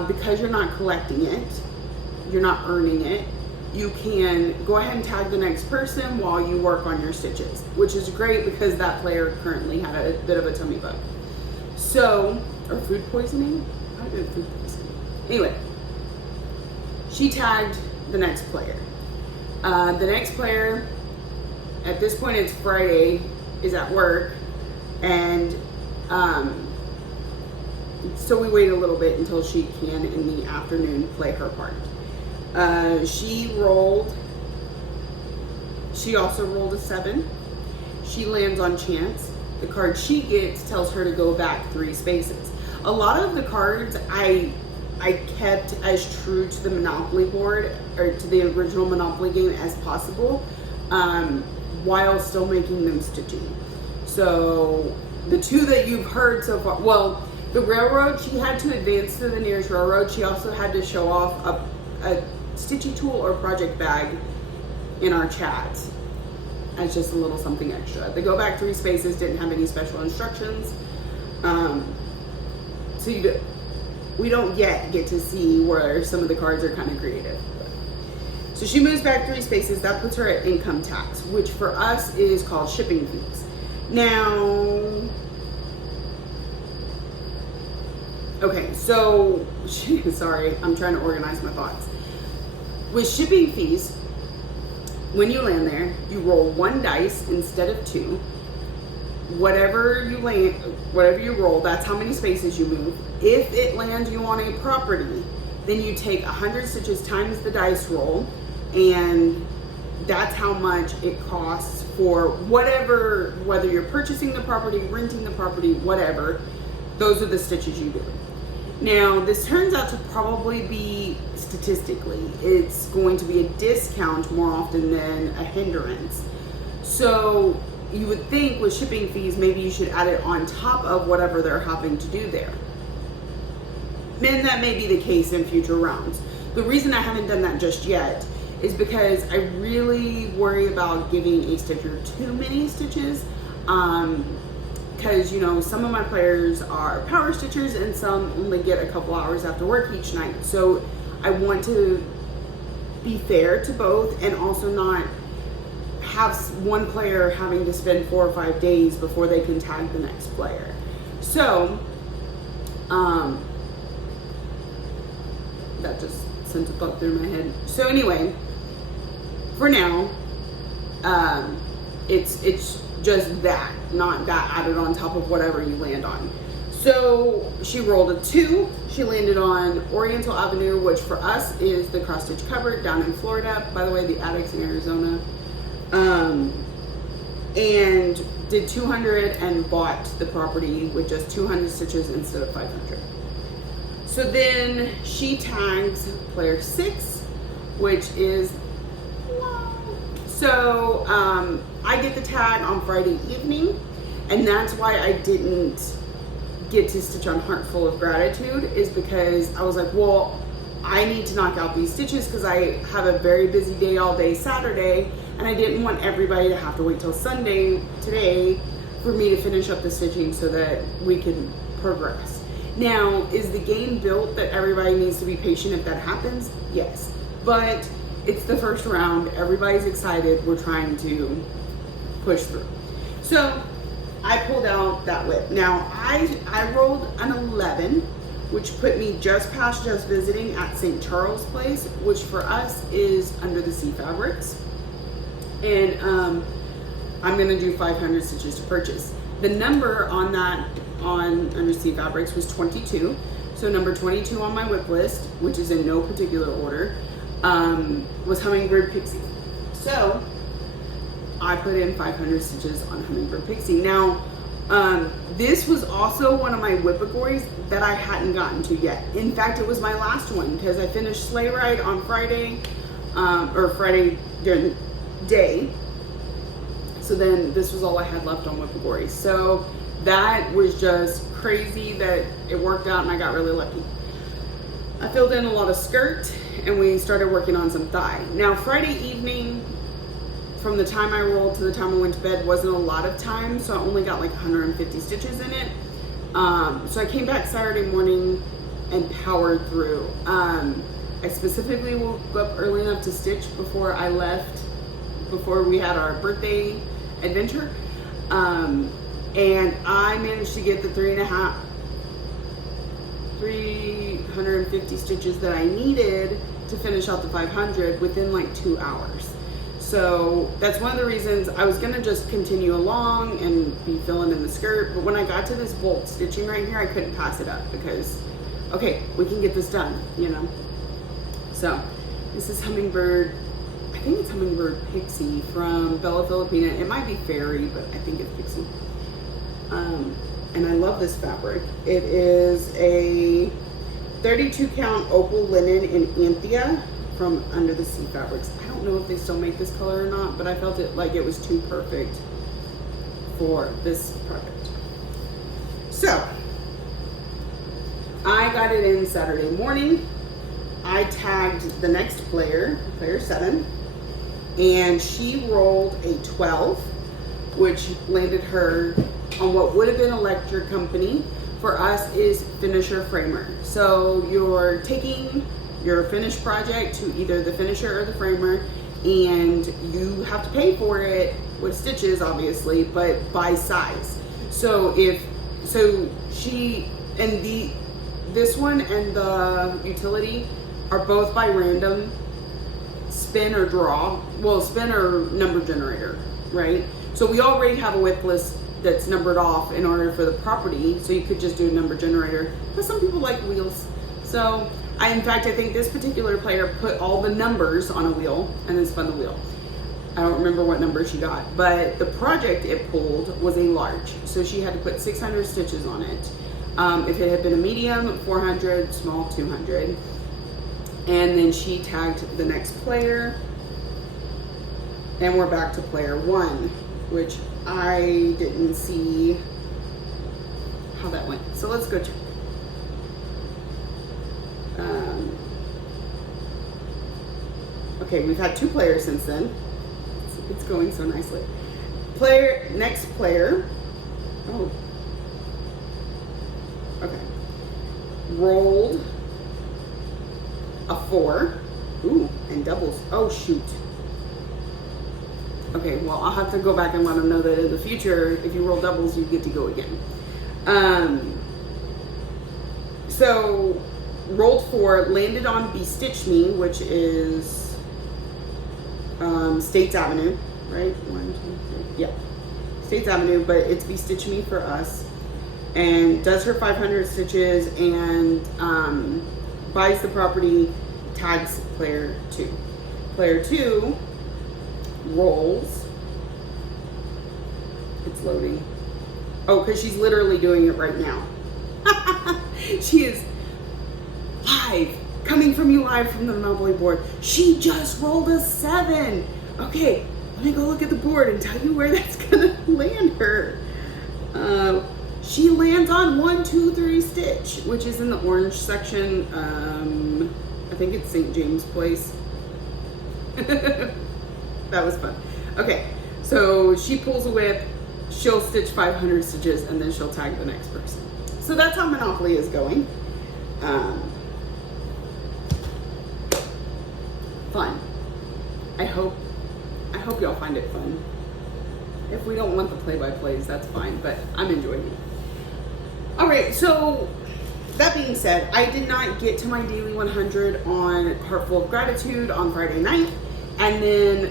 because you're not collecting it, you're not earning it, you can go ahead and tag the next person while you work on your stitches, which is great because that player currently had a bit of a tummy bug. So, or food poisoning? I did food poisoning. Anyway, she tagged the next player. The next player, at this point it's Friday, is at work, and so we wait a little bit until she can in the afternoon play her part. She also rolled a 7. She lands on chance. The card she gets tells her to go back 3 spaces. A lot of the cards I kept as true to the Monopoly board, or to the original Monopoly game as possible, while still making them stitchy. So the 2 that you've heard so far, well, the railroad, she had to advance to the nearest railroad. She also had to show off a stitchy tool or project bag in our chat as just a little something extra. The go back 3 spaces didn't have any special instructions. So we don't yet get to see where some of the cards are kind of creative. So she moves back 3 spaces. That puts her at income tax, which for us is called shipping fees. Now, okay, so, sorry, I'm trying to organize my thoughts. With shipping fees, when you land there, you roll 1 dice instead of 2. Whatever you roll, that's how many spaces you move. If it lands you on a property, then you take 100 stitches times the dice roll, and that's how much it costs for whatever, whether you're purchasing the property, renting the property, whatever, those are the stitches you do. Now, this turns out to probably be, statistically, it's going to be a discount more often than a hindrance. So you would think with shipping fees, maybe you should add it on top of whatever they're having to do there. And that may be the case in future rounds. The reason I haven't done that just yet is because I really worry about giving a stitcher too many stitches. Because, you know, some of my players are power stitchers and some only get a couple hours after work each night. So I want to be fair to both and also not have one player having to spend 4 or 5 days before they can tag the next player. So, that just sent a thought through my head. So anyway, for now, it's just that, not that added on top of whatever you land on. So she rolled a 2. She landed on Oriental Avenue, which for us is the cross stitch cupboard down in Florida. By the way, the attic's in Arizona. And did 200 and bought the property with just 200 stitches instead of 500. So then she tags player 6, which is, so I get the tag on Friday evening, and that's why I didn't get to stitch on Heart Full of Gratitude, is because I was like, well, I need to knock out these stitches because I have a very busy day all day Saturday, and I didn't want everybody to have to wait till Sunday today for me to finish up the stitching so that we can progress. Now, is the game built that everybody needs to be patient if that happens? Yes, but it's the first round, everybody's excited, we're trying to push through. So I pulled out that whip. Now I rolled an 11, which put me just past just visiting at St. Charles Place, which for us is Under the Sea Fabrics. And I'm gonna do 500 stitches to purchase. The number on that, on Under Sea Fabrics, was 22. So number 22 on my whip list, which is in no particular order, was Hummingbird Pixie. So I put in 500 stitches on Hummingbird Pixie. Now, this was also one of my whippagories that I hadn't gotten to yet. In fact, it was my last one because I finished Sleigh Ride on Friday, or Friday during the day. So then this was all I had left on whippagories. So that was just crazy that it worked out and I got really lucky. I filled in a lot of skirt and we started working on some thigh. Now Friday evening, from the time I rolled to the time I went to bed wasn't a lot of time, so I only got like 150 stitches in it. So I came back Saturday morning and powered through. I specifically woke up early enough to stitch before I left, before we had our birthday adventure. And I managed to get the 350 stitches that I needed to finish out the 500 within like 2 hours. So that's one of the reasons I was gonna just continue along and be filling in the skirt, but when I got to this bolt stitching right here, I couldn't pass it up because, okay, we can get this done, you know? So this is Hummingbird, I think it's Hummingbird Pixie from Bella Filipina. It might be Fairy, but I think it's Pixie. And I love this fabric. It is a 32 count opal linen in Anthea from Under the Sea Fabrics. I don't know if they still make this color or not, but I felt it like it was too perfect for this project. So I got it in Saturday morning. I tagged the next player, player 7, and she rolled a 12, which landed her on what would have been Electric Company. For us is finisher framer. So you're taking your finished project to either the finisher or the framer, and you have to pay for it with stitches, obviously, but by size. So she and this one and the utility are both by random spin or draw. Well, spin or number generator, right? So we already have a whip list that's numbered off in order for the property, so you could just do a number generator, but some people like wheels. So in fact, I think this particular player put all the numbers on a wheel and then spun the wheel. I don't remember what number she got, but the project it pulled was a large, so she had to put 600 stitches on it. If it had been a medium, 400, small, 200. And then she tagged the next player, and we're back to player 1, which I didn't see how that went. So let's go check. Okay, we've had 2 players since then. It's going so nicely. Next player. Oh. Okay. Rolled a 4. Ooh, and doubles. Oh, shoot. Okay, well, I'll have to go back and let them know that in the future, if you roll doubles, you get to go again. So, rolled 4, landed on Be Stitch Me, which is States Avenue, right? 1, 2, 3. Yeah, States Avenue, but it's Be Stitch Me for us. And does her 500 stitches and buys the property, tags player 2. Player 2 rolls. It's loading. Oh, because she's literally doing it right now. She is live, coming from you live from the Monopoly board. She just rolled a 7. Okay, let me go look at the board and tell you where that's gonna land her. She lands on 1, 2, 3 stitch, which is in the orange section. I think it's St. James Place. That was fun. Okay, so she pulls a whip, she'll stitch 500 stitches, and then she'll tag the next person. So that's how Monopoly is going. Fun. I hope y'all find it fun. If we don't want the play-by-plays, that's fine, but I'm enjoying it. All right, so that being said, I did not get to my daily 100 on Heartful of Gratitude on Friday night, and then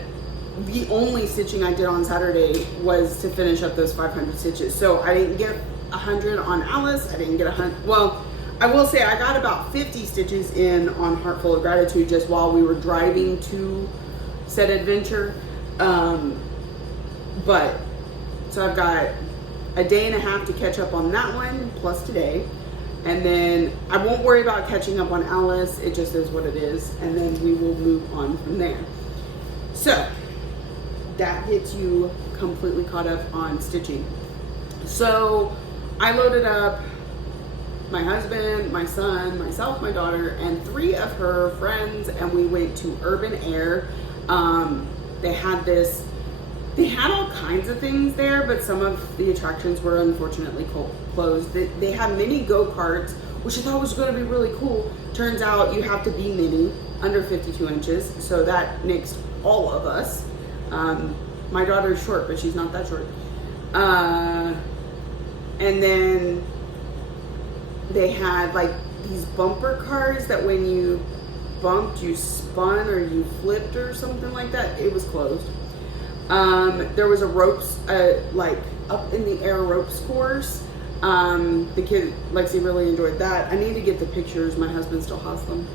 the only stitching I did on Saturday was to finish up those 500 stitches. So I didn't get 100 on Alice. I didn't get 100. Well, I will say I got about 50 stitches in on Heartful of Gratitude just while we were driving to said adventure. But, so I've got a day and a half to catch up on that one, plus today. And then I won't worry about catching up on Alice. It just is what it is. And then we will move on from there. So, that gets you completely caught up on stitching. So, I loaded up my husband, my son, myself, my daughter, and 3 of her friends, and we went to Urban Air. They had all kinds of things there, but some of the attractions were unfortunately closed. They had mini go-karts, which I thought was going to be really cool. Turns out you have to be mini, under 52 inches, so that nixed all of us. My daughter's short, but she's not that short. And then they had like these bumper cars that when you bumped, you spun or you flipped or something like that. It was closed. There was a ropes, like up in the air ropes course. The kid, Lexi, really enjoyed that. I need to get the pictures. My husband still has them.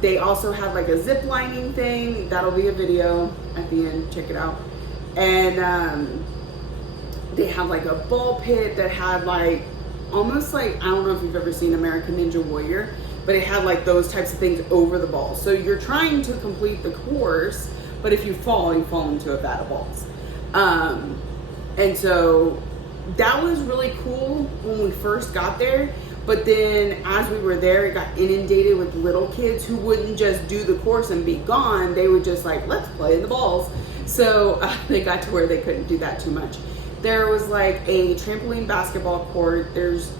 They also had like a zip lining thing. That'll be a video at the end. Check it out. And they had like a ball pit that had like almost like, I don't know if you've ever seen American Ninja Warrior, but it had like those types of things over the balls. So you're trying to complete the course, but if you fall into a vat of balls. And so that was really cool when we first got there. But then as we were there, it got inundated with little kids who wouldn't just do the course and be gone. They would just like, let's play in the balls. So they got to where they couldn't do that too much. There was like a trampoline basketball court. There's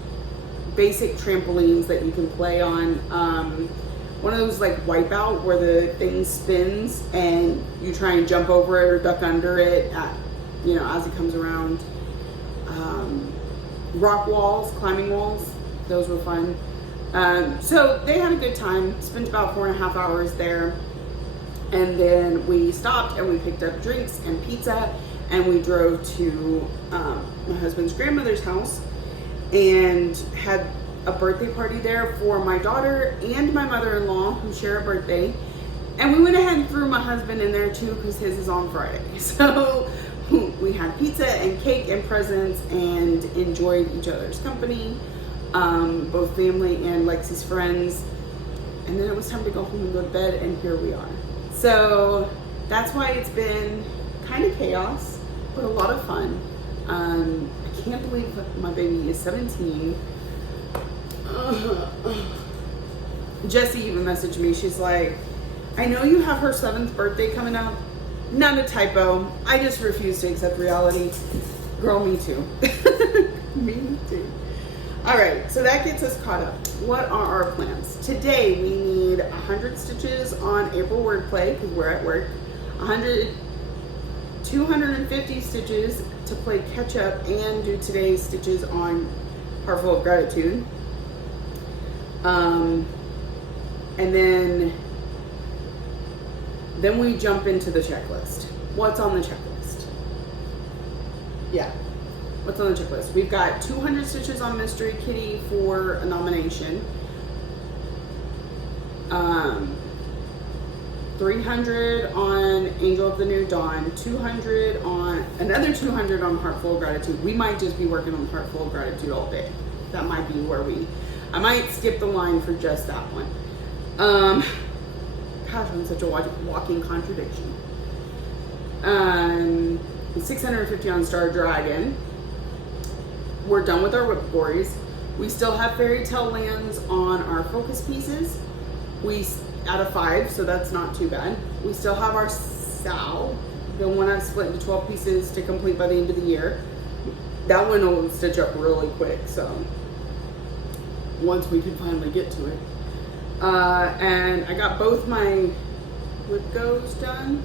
basic trampolines that you can play on. One of those like Wipeout where the thing spins and you try and jump over it or duck under it at, as it comes around. Rock walls, climbing walls, those were fun. So they had a good time, spent about 4.5 hours there. And then we stopped and we picked up drinks and pizza and we drove to my husband's grandmother's house and had a birthday party there for my daughter and my mother-in-law who share a birthday. And we went ahead and threw my husband in there too because his is on Friday. So we had pizza and cake and presents and enjoyed each other's company, both family and Lexi's friends. And then it was time to go home and go to bed, and here we are. So that's why it's been kind of chaos, but a lot of fun. I can't believe my baby is 17. Jessie even messaged me. She's like, I know you have her 7th birthday coming up. Not a typo. I just refuse to accept reality. Girl, me too. Me too. All right, so that gets us caught up. What are our plans? Today we need 100 stitches on April Wordplay because we're at work. 250 stitches to play catch up and do today's stitches on Heartful of Gratitude. And then we jump into the checklist. What's on the checklist? Yeah, what's on the checklist? We've got 200 stitches on Mystery Kitty for a nomination. 300 on Angel of the New Dawn, 200 on, another 200 on Heartful of Gratitude. We might just be working on Heartful of Gratitude all day. That might be where I might skip the line for just that one. Gosh, I'm such a walking contradiction. 650 on Star Dragon. We're done with our whippories. We still have Fairy Tale Lands on our focus pieces. Out of 5, so that's not too bad. We still have our Sal, the one I've split into 12 pieces to complete by the end of the year. That one will stitch up really quick, so once we can finally get to it. And I got both my whip goes done.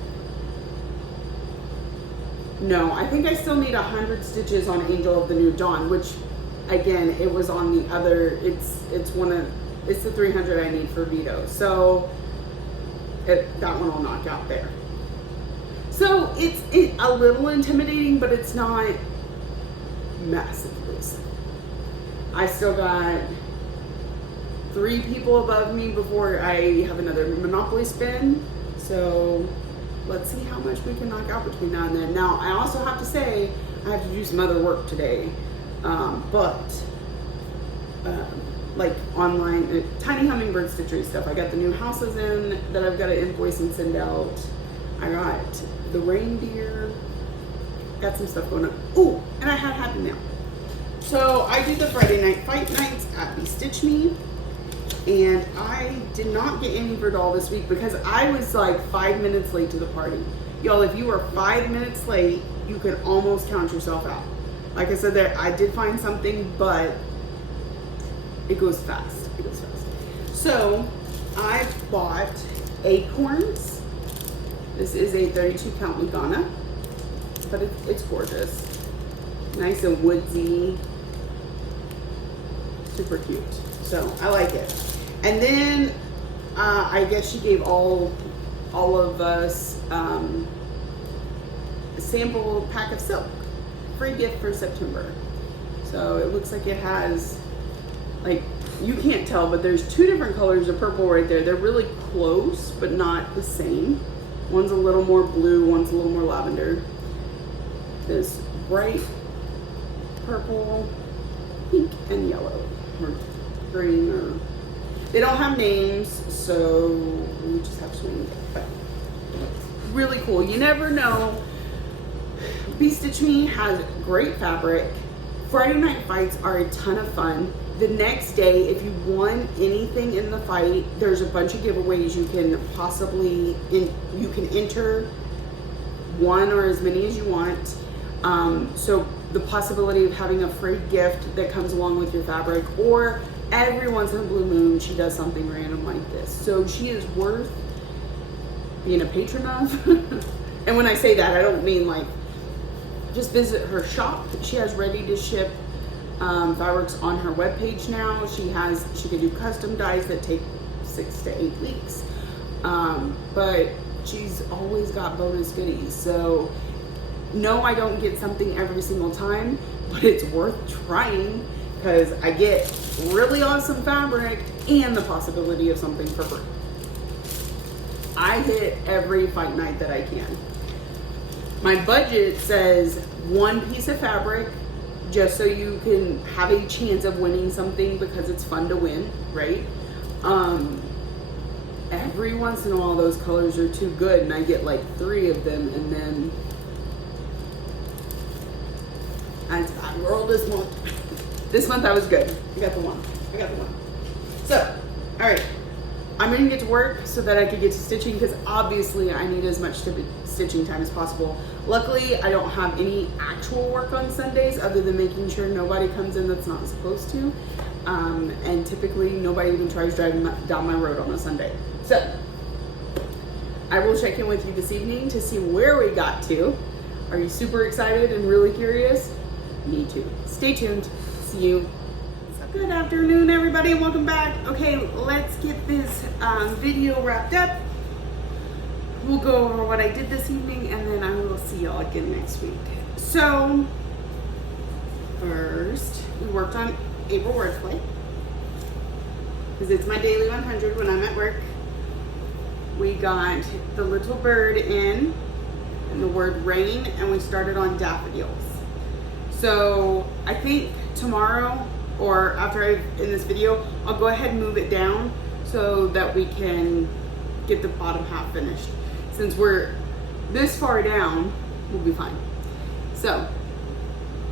No, I think I still need 100 stitches on Angel of the New Dawn, which again, it was on the other, it's the 300 I need for Vito. So that one will knock out there. So it's a little intimidating, but it's not massively so. I still got 3 people above me before I have another Monopoly spin. So let's see how much we can knock out between now and then. Now, I also have to say, I have to do some other work today. Like online, tiny Hummingbird Stitchery stuff. I got the new houses in that I've got to invoice and send out. I got the reindeer. Got some stuff going on. Ooh, and I had Happy Mail. So I do the Friday night fight nights at the Stitch Me. And I did not get any Verdal this week because I was like 5 minutes late to the party. Y'all, if you were 5 minutes late, you could almost count yourself out. Like I said there, I did find something, but it goes fast. It goes fast. So I bought acorns. This is a 32 count Lugana, but it's gorgeous. Nice and woodsy. Super cute. So I like it. And then I guess she gave all of us a sample pack of silk. Free gift for September. So it looks like it has, like, you can't tell, but there's 2 different colors of purple right there. They're really close, but not the same. One's a little more blue, one's a little more lavender. This bright purple, pink, and yellow, or green, or they don't have names, so we just have swing. But really cool. You never know. Be Stitch Me has great fabric. Friday night fights are a ton of fun. The next day, if you won anything in the fight, there's a bunch of giveaways you can possibly you can enter one or as many as you want. So the possibility of having a free gift that comes along with your fabric, or every once in a blue moon she does something random like this. So she is worth being a patron of. And when I say that, I don't mean like just visit her shop. She has ready to ship fabrics on her webpage now. She can do custom dyes that take 6 to 8 weeks. But she's always got bonus goodies. So no, I don't get something every single time, but it's worth trying because I get really awesome fabric and the possibility of something for free. I hit every fight night that I can. My budget says 1 piece of fabric, just so you can have a chance of winning something because it's fun to win, right? Every once in a while those colors are too good and I get like 3 of them, and then I rolled this month. This month I was good. I got the one. So, all right. I'm gonna get to work so that I could get to stitching because obviously I need as much stitching time as possible. Luckily, I don't have any actual work on Sundays other than making sure nobody comes in that's not supposed to. And typically nobody even tries driving down my road on a Sunday. So, I will check in with you this evening to see where we got to. Are you super excited and really curious? Me too. Stay tuned. See you. Good afternoon, everybody, and welcome back. Okay, let's get this video wrapped up. We'll go over what I did this evening, and then I will see y'all again next week. So, first, we worked on April wordplay, because it's my daily 100 when I'm at work. We got the little bird in, and the word rain, and we started on daffodils. So, I think tomorrow, or after in this video, I'll go ahead and move it down so that we can get the bottom half finished. Since we're this far down, we'll be fine. So,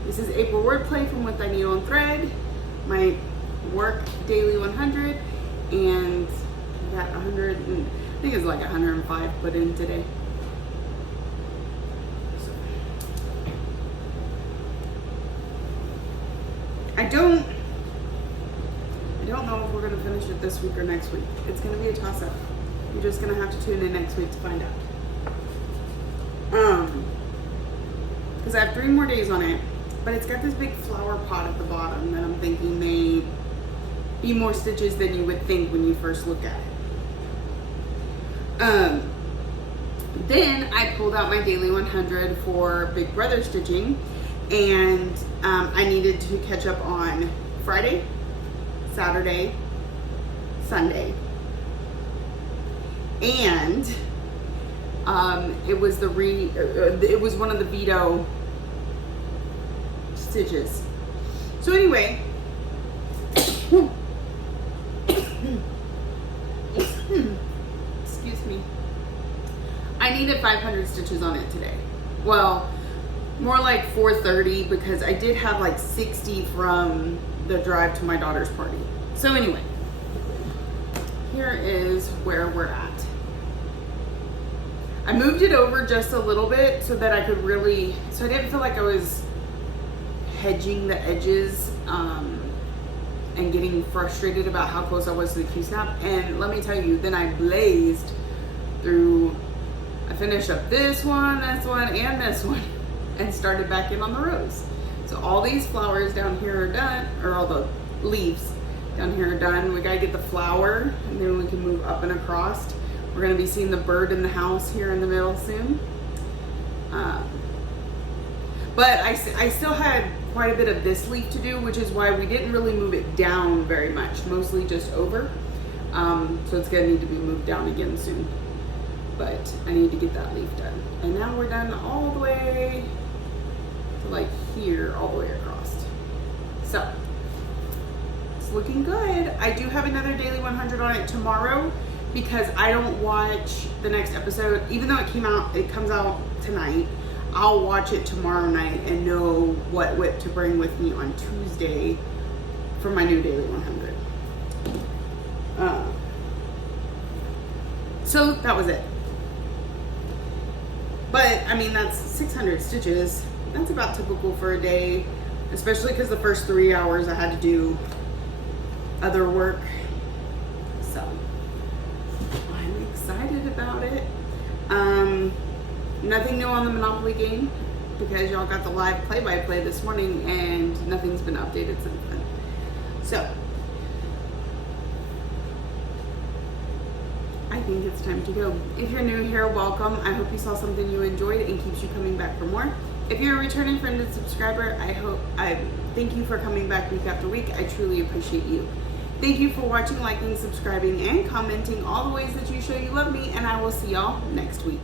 this is April wordplay from With Thy Needle and Thread, my work daily 100, and that 100, I think it's like 105 put in today. I don't know if we're gonna finish it this week or next week. It's gonna be a toss-up. You're just gonna have to tune in next week to find out. Because I have 3 more days on it, but it's got this big flower pot at the bottom that I'm thinking may be more stitches than you would think when you first look at it. Then I pulled out my daily 100 for Big Brother stitching, and I needed to catch up on Friday, Saturday, Sunday, and It was it was one of the veto stitches. So anyway, excuse me. I needed 500 stitches on it today. Well, more like 430 because I did have like 60 from the drive to my daughter's party. So anyway, here is where we're at. I moved it over just a little bit so that I could really, so I didn't feel like I was hedging the edges and getting frustrated about how close I was to the Q-snap. And let me tell you, then I blazed through, I finished up this one, and this one, and started back in on the rows. So all these flowers down here are done, or all the leaves down here are done. We gotta get the flower, and then we can move up and across. We're gonna be seeing the bird in the house here in the middle soon. But I still had quite a bit of this leaf to do, which is why we didn't really move it down very much, mostly just over. So it's gonna need to be moved down again soon. But I need to get that leaf done. And now we're done all the way to like here, all the way across. So it's looking good. I do have another Daily 100 on it tomorrow because I don't watch the next episode, even though it comes out tonight. I'll watch it tomorrow night and know what whip to bring with me on Tuesday for my new Daily 100. So that was it. But I mean, that's 600 stitches. That's about typical for a day, especially because the first 3 hours I had to do other work. So I'm excited about it. Nothing new on the Monopoly game because y'all got the live play-by-play this morning and nothing's been updated since then. So I think it's time to go. If you're new here, welcome. I hope you saw something you enjoyed and keeps you coming back for more. If you're a returning friend and subscriber, I thank you for coming back week after week. I truly appreciate you. Thank you for watching, liking, subscribing, and commenting all the ways that you show you love me, and I will see y'all next week.